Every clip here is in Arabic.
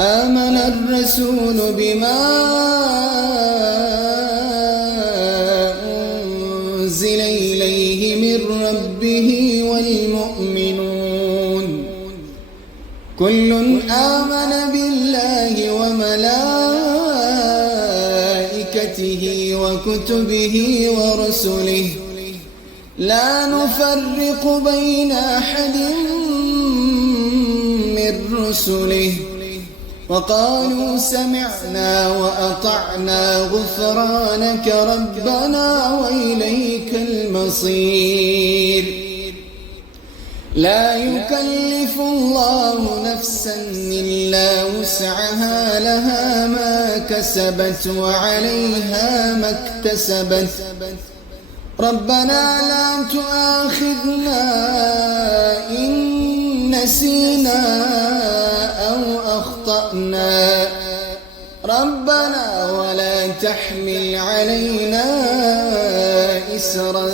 آمن الرسول بما أنزل إليه من ربه والمؤمنون كل آمن بالله وملائكته وكتبه ورسله لا نفرق بين أحد من رسله وقالوا سمعنا وأطعنا غفرانك ربنا وإليك المصير لا يكلف الله نفسا إلا وسعها لها ما كسبت وعليها ما اكتسبت ربنا لا تؤاخذنا إن نسينا أو أخطأنا ربنا ولا تحمل علينا إسرا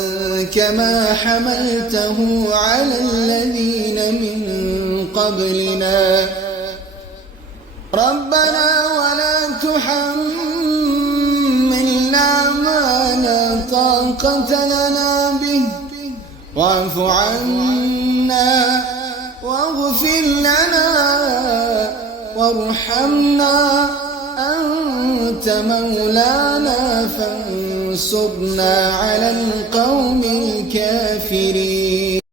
كما حملته على الذين من قبلنا ربنا ولا تحملنا ما لا طاقة لنا به واعف عنا واغفر لنا وارحمنا أنت مولانا فانصرنا على القوم الكافرين